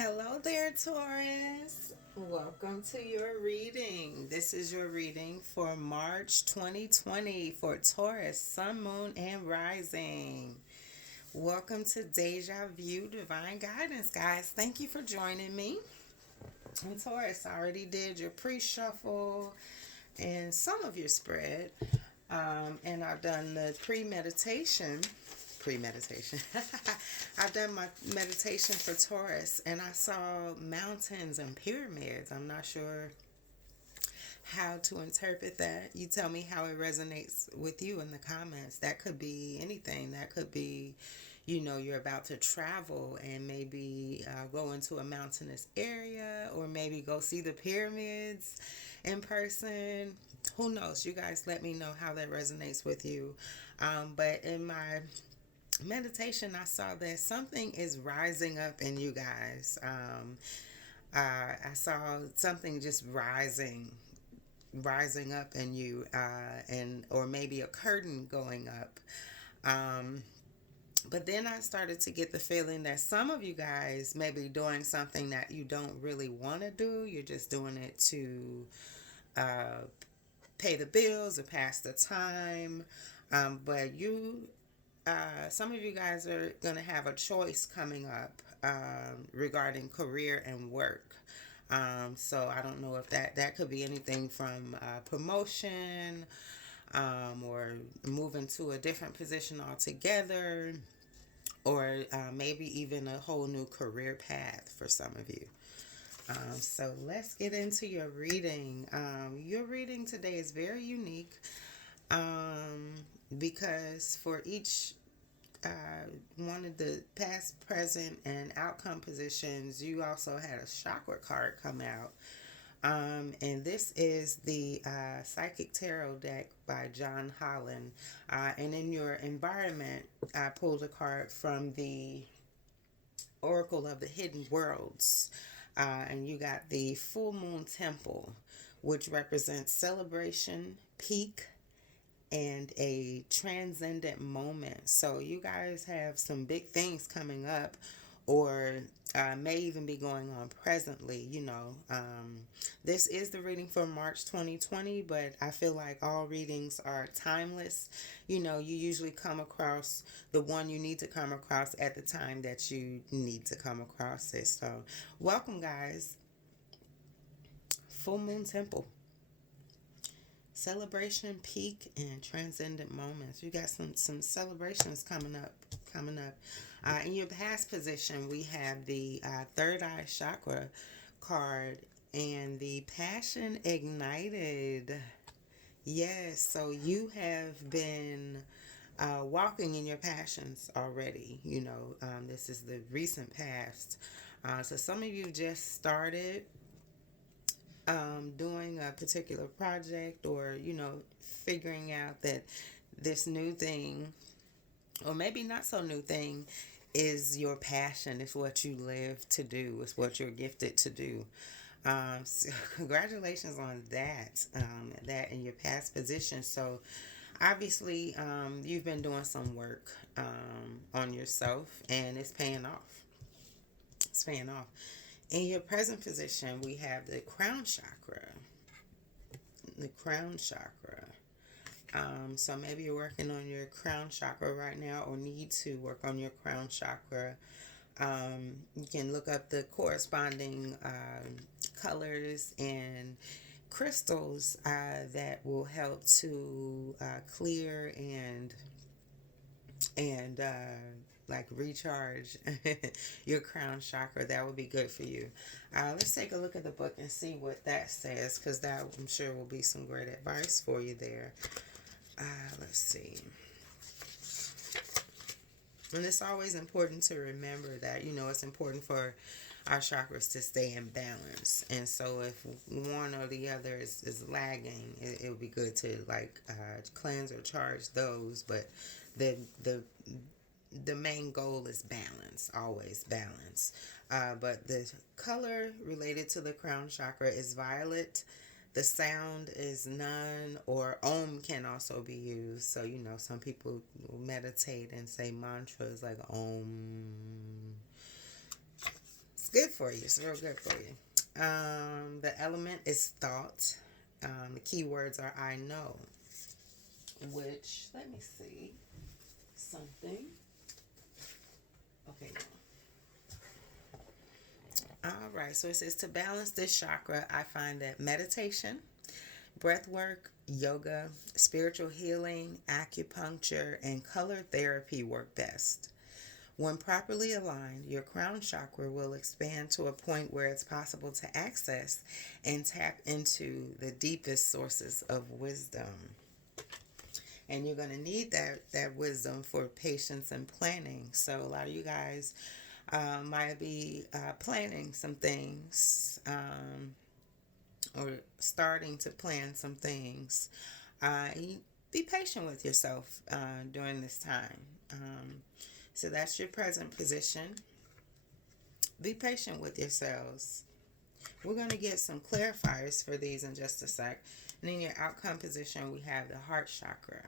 Hello there, Taurus. Welcome to your reading. This is your reading for March 2020 for Taurus, Sun, Moon, and Rising. Welcome to Deja View Divine Guidance, guys. Thank you for joining me. And Taurus, I already did your pre-shuffle and some of your spread. And I've done the pre-meditation. I've done my meditation for Taurus, and I saw mountains and pyramids. I'm not sure how to interpret that. You tell me how it resonates with you in the comments. That could be anything. That could be, you're about to travel and maybe go into a mountainous area, or maybe go see the pyramids in person. Who knows? You guys let me know how that resonates with you. But in my meditation, I saw that something is rising up in you guys. I saw something just rising up in you, and or maybe a curtain going up. But then I started to get the feeling that some of you guys may be doing something that you don't really want to do. You're just doing it to uh, pay the bills or pass the time. But some of you guys are going to have a choice coming up regarding career and work. So I don't know if that could be anything from promotion, or moving to a different position altogether, or maybe even a whole new career path for some of you. So let's get into your reading. Your reading today is very unique, because for each one of the past, present, and outcome positions, you also had a chakra card come out. And this is the Psychic Tarot deck by John Holland. And in your environment, I pulled a card from the Oracle of the Hidden Worlds. And you got the Full Moon Temple, which represents celebration, peak, and a transcendent moment. So you guys have some big things coming up, or may even be going on presently. This is the reading for March 2020, but I feel like all readings are timeless. You usually come across the one you need to come across at the time that you need to come across it. So welcome, guys. Full Moon Temple. Celebration, peak, and transcendent moments. You got some celebrations coming up. In your past position, we have the third eye chakra card and the passion ignited. Yes, so you have been walking in your passions already. This is the recent past. So some of you just started doing a particular project, or figuring out that this new thing, or maybe not so new thing, is your passion. It's what you live to do. It's what you're gifted to do. So congratulations on that in your past position. So obviously, you've been doing some work on yourself, and it's paying off. In your present position, we have the crown chakra. So maybe you're working on your crown chakra right now, or need to work on your crown chakra. You can look up the corresponding colors and crystals that will help to clear and like recharge your crown chakra. That would be good for you. Let's take a look at the book and see what that says, because that, I'm sure, will be some great advice for you there. Let's see. And it's always important to remember that, it's important for our chakras to stay in balance. And so if one or the other is lagging, it would be good to cleanse or charge those. But the main goal is balance, always balance. But the color related to the crown chakra is violet. The sound is none, or Om can also be used. So, some people meditate and say mantras like Om. It's good for you. It's real good for you. The element is thought. The keywords are I know, which, let me see something. Okay. All right. So it says to balance this chakra, I find that meditation, breath work, yoga, spiritual healing, acupuncture, and color therapy work best. When properly aligned, your crown chakra will expand to a point where it's possible to access and tap into the deepest sources of wisdom. And you're going to need that wisdom for patience and planning. So a lot of you guys might be planning some things or starting to plan some things. Be patient with yourself during this time. So that's your present position. Be patient with yourselves. We're going to get some clarifiers for these in just a sec. And in your outcome position, we have the heart chakra.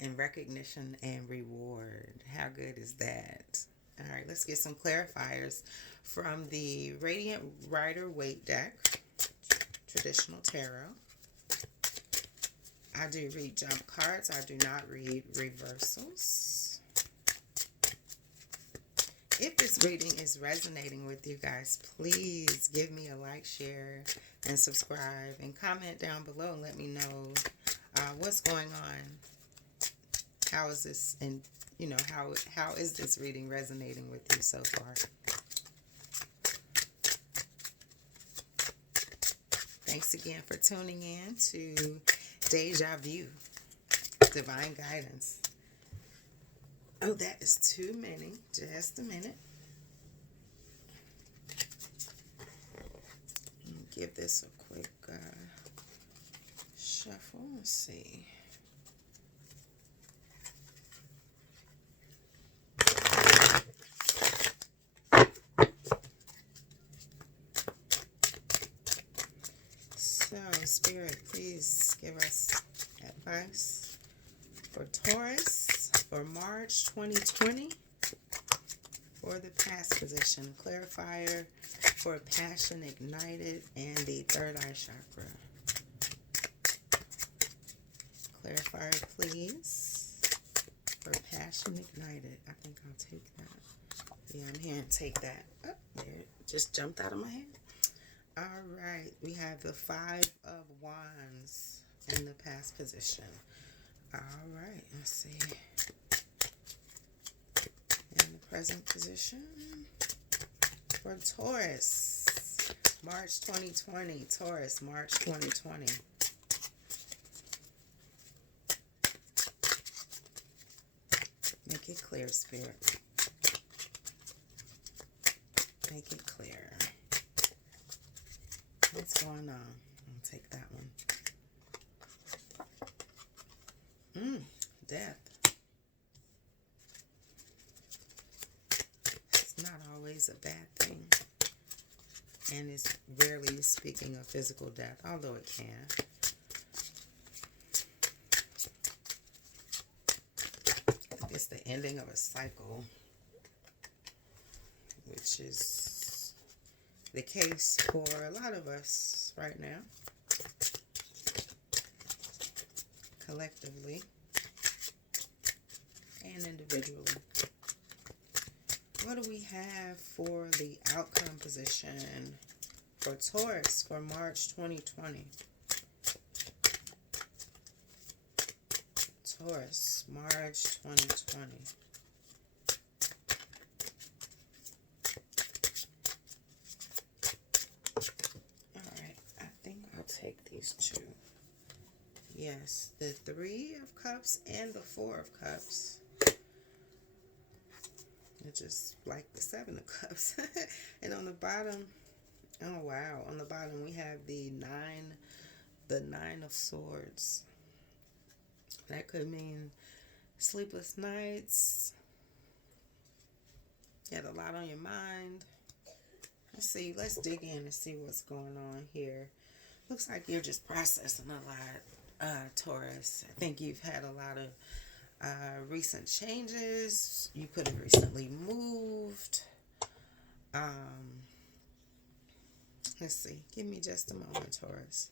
And recognition and reward. How good is that? All right, let's get some clarifiers from the Radiant Rider-Waite deck, traditional tarot. I do read jump cards. I do not read reversals. If this reading is resonating with you guys, please give me a like, share, and subscribe. And comment down below and let me know what's going on. How is this, and how is this reading resonating with you so far? Thanks again for tuning in to Deja Vu, Divine Guidance. Oh, that is too many. Just a minute. Give this a quick shuffle. Let's see. So, Spirit, please give us advice for Taurus for March 2020 for the past position. Clarifier for passion ignited and the third eye chakra. Clarifier, please, for passion ignited. I think I'll take that. Yeah, I'm here and take that. Oh, there, it just jumped out of my head. All right, we have the Five of Wands in the past position. All right, let's see. In the present position for Taurus, March 2020. Taurus, March 2020. Make it clear, Spirit. Make it clear. What's going on? I'll take that one. Death. It's not always a bad thing. And it's rarely speaking of physical death, although it can. It's the ending of a cycle, which is the case for a lot of us right now, collectively and individually. What do we have for the outcome position for Taurus for March 2020? Taurus, March 2020. Take these two. Yes, the Three of Cups and the Four of Cups. It's just like the Seven of Cups. And on the bottom, oh wow, on the bottom we have the Nine of Swords. That could mean sleepless nights. You had a lot on your mind. Let's see, let's dig in and see what's going on here. Looks like you're just processing a lot, Taurus. I think you've had a lot of recent changes. You could have recently moved. Um, let's see. Give me just a moment, Taurus.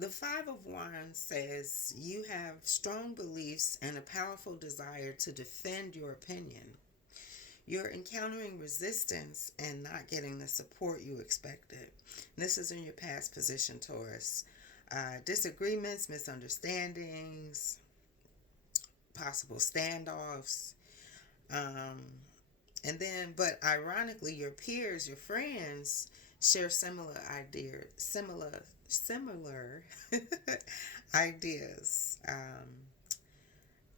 The Five of Wands says you have strong beliefs and a powerful desire to defend your opinion. You're encountering resistance and not getting the support you expected. This is in your past position, Taurus. Disagreements, misunderstandings, possible standoffs. Um, and then, but ironically, your peers, your friends, share similar ideas, similar ideas.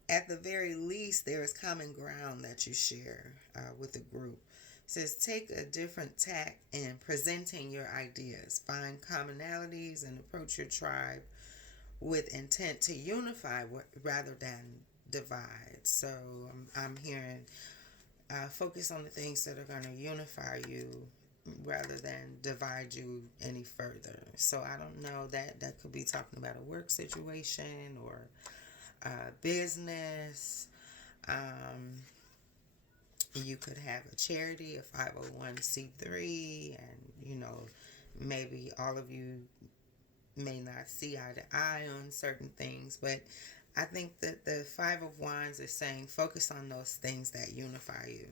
At the very least, there is common ground that you share with the group. It says take a different tack in presenting your ideas. Find commonalities and approach your tribe with intent to unify rather than divide. So I'm hearing focus on the things that are going to unify you rather than divide you any further. So I don't know, that could be talking about a work situation or business. You could have a charity, a 501c3, and maybe all of you may not see eye to eye on certain things, but I think that the Five of Wands is saying focus on those things that unify you.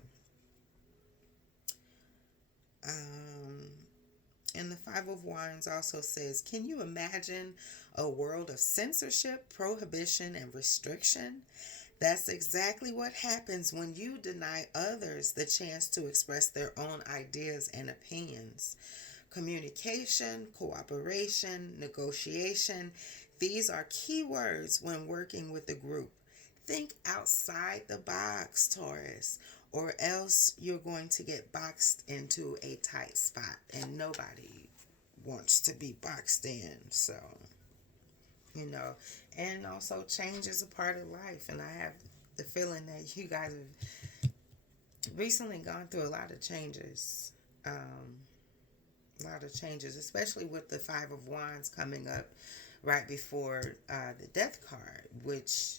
And the Five of Wands also says, can you imagine a world of censorship, prohibition, and restriction? That's exactly what happens when you deny others the chance to express their own ideas and opinions. Communication, cooperation, negotiation, these are key words when working with the group. Think outside the box, Taurus, or else you're going to get boxed into a tight spot, and nobody wants to be boxed in. So, and also change is a part of life, and I have the feeling that you guys have recently gone through a lot of changes. Especially with the Five of Wands coming up right before the Death card, which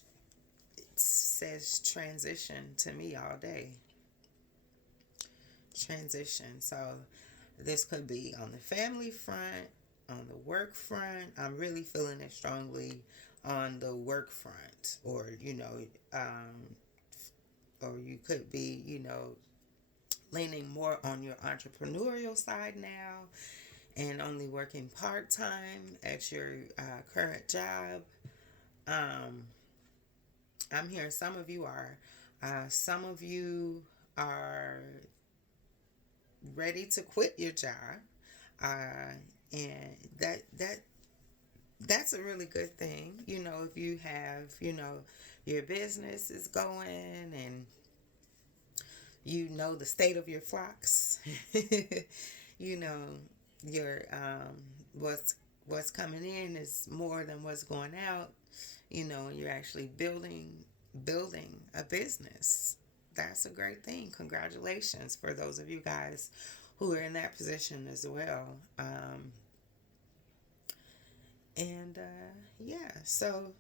says transition to me all day. Transition. So this could be on the family front, on the work front. I'm really feeling it strongly on the work front, or you could be, leaning more on your entrepreneurial side now and only working part-time at your current job. I'm hearing some of you are ready to quit your job, and that's a really good thing. If you have, your business is going and the state of your flocks, your what's coming in is more than what's going out, you're actually building a business. That's a great thing. Congratulations for those of you guys who are in that position as well. So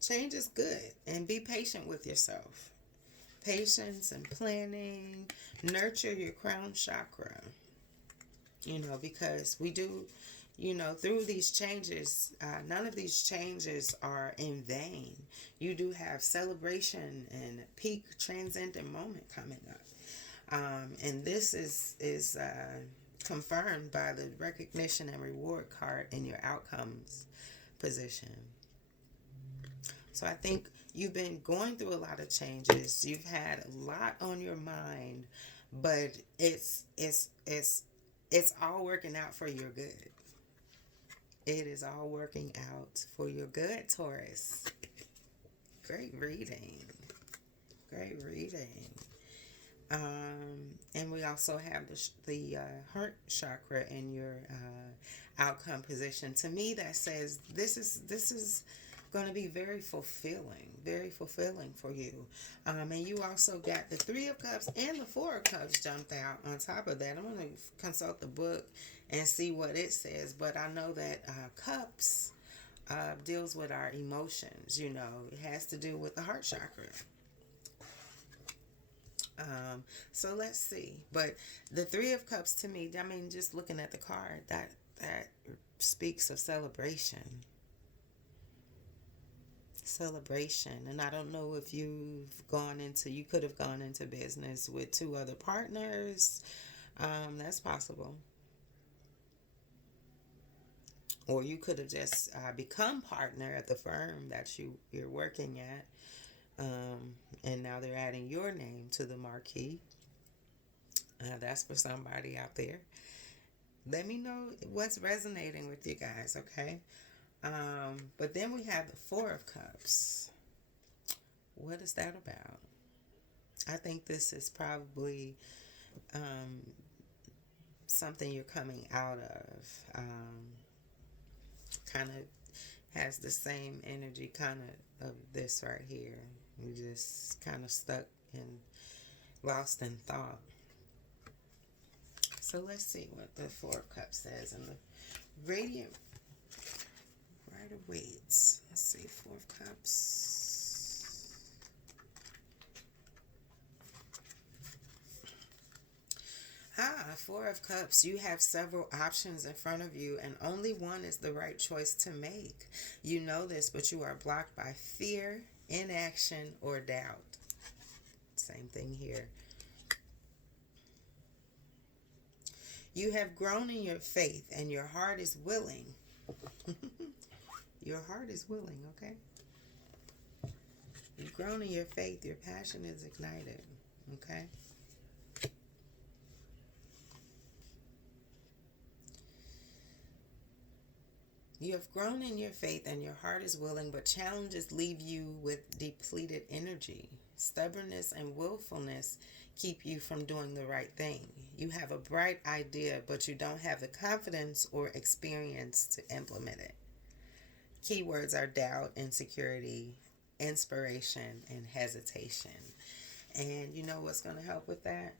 change is good, and be patient with yourself. Patience and planning. Nurture your crown chakra. Because we do, through these changes, none of these changes are in vain. You do have celebration and peak transcendent moment coming up. And this is confirmed by the recognition and reward card in your outcomes position. So I think you've been going through a lot of changes. You've had a lot on your mind, but it's all working out for your good. It is all working out for your good, Taurus. Great reading. And we also have the heart chakra in your outcome position. To me, that says this is going to be very fulfilling for you. And you also got the Three of Cups and the Four of Cups jumped out on top of that. I'm going to consult the book and see what it says. But I know that Cups deals with our emotions. You know, it has to do with the heart chakra. So let's see. But the Three of Cups to me, I mean, just looking at the card, that speaks of celebration. And I don't know if you could have gone into business with two other partners. That's possible. Or you could have just become partner at the firm that you're working at. And now they're adding your name to the marquee. That's for somebody out there. Let me know what's resonating with you guys, okay? But then we have the Four of Cups. What is that about? I think this is probably something you're coming out of. Kind of has the same energy kind of this right here. You just kind of stuck and lost in thought. So let's see what the Four of Cups says in the Radiant Rider-Waite. Let's see, Four of Cups. Four of Cups. You have several options in front of you, and only one is the right choice to make. You know this, but you are blocked by fear, inaction, or doubt. Same thing here. You have grown in your faith, and your heart is willing. Your heart is willing, okay? You've grown in your faith. Your passion is ignited, okay? You have grown in your faith and your heart is willing, but challenges leave you with depleted energy. Stubbornness and willfulness keep you from doing the right thing. You have a bright idea, but you don't have the confidence or experience to implement it. Keywords are doubt, insecurity, inspiration, and hesitation. And you know what's going to help with that?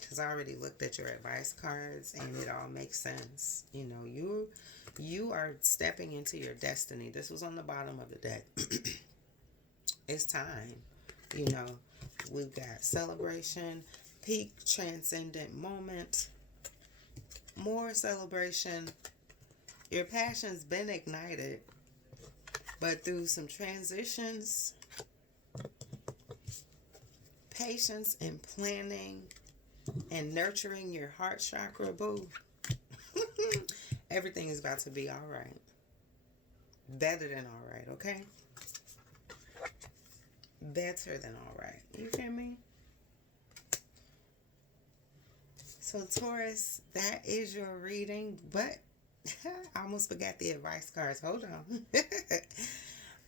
Because I already looked at your advice cards and it all makes sense. You know, you are stepping into your destiny. This was on the bottom of the deck. It's time. You know, we've got celebration, peak transcendent moment, more celebration. Your passion's been ignited, but through some transitions, patience and planning and nurturing your heart chakra, boo, everything is about to be all right. Better than all right, okay? Better than all right. You hear me? So, Taurus, that is your reading, but I almost forgot the advice cards. Hold on.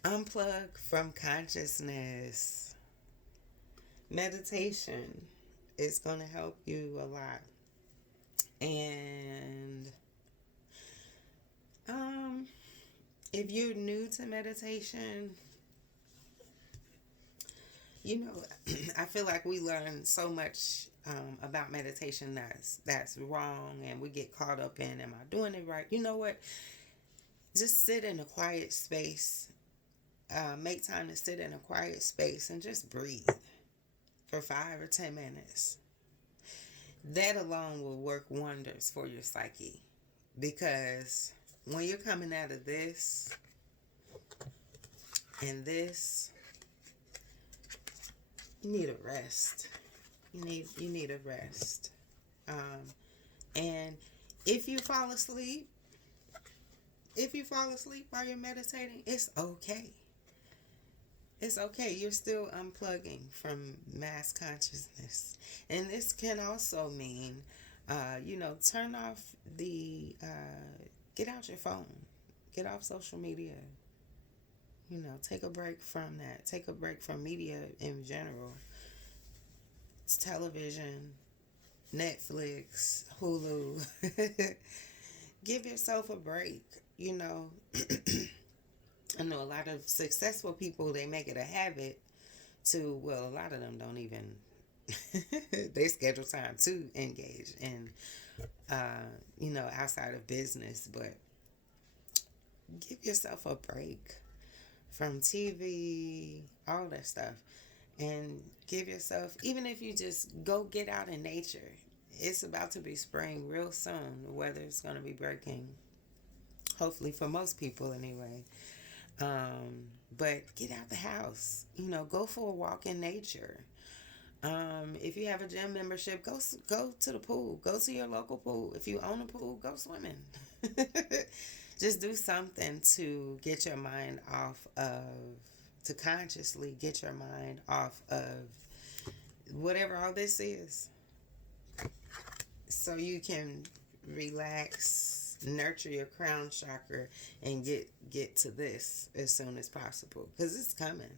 Unplug from consciousness. Meditation is going to help you a lot. And if you're new to meditation, you know, I feel like we learn so much about meditation that's wrong, and we get caught up in, am I doing it right? You know what? Just sit in a quiet space. Make time to sit in a quiet space and just breathe for 5 or 10 minutes. That alone will work wonders for your psyche, because when you're coming out of this and this, you need a rest. You need a rest. And if you fall asleep while you're meditating, it's okay. It's okay. You're still unplugging from mass consciousness. And this can also mean, turn off get out your phone. Get off social media. You know, take a break from that. Take a break from media in general. It's television, Netflix, Hulu. Give yourself a break, you know. I know a lot of successful people, they make it a habit to, well, a lot of them don't even, they schedule time to engage in, outside of business, but give yourself a break from TV, all that stuff, and give yourself, even if you just go get out in nature. It's about to be spring real soon. The weather is going to be breaking, hopefully for most people anyway. But get out the house. Go for a walk in nature. If you have a gym membership, go to the pool. Go to your local pool. If you own a pool, go swimming. Just do something to get your mind off of, to consciously get your mind off of whatever all this is, so you can relax, nurture your crown chakra, and get to this as soon as possible, because it's coming.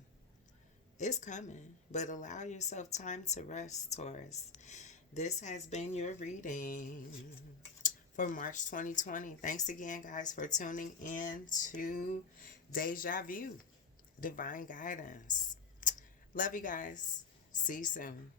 It's coming. But allow yourself time to rest, Taurus. This has been your reading for March 2020. Thanks again, guys, for tuning in to Deja Vu, Divine Guidance. Love you guys. See you soon.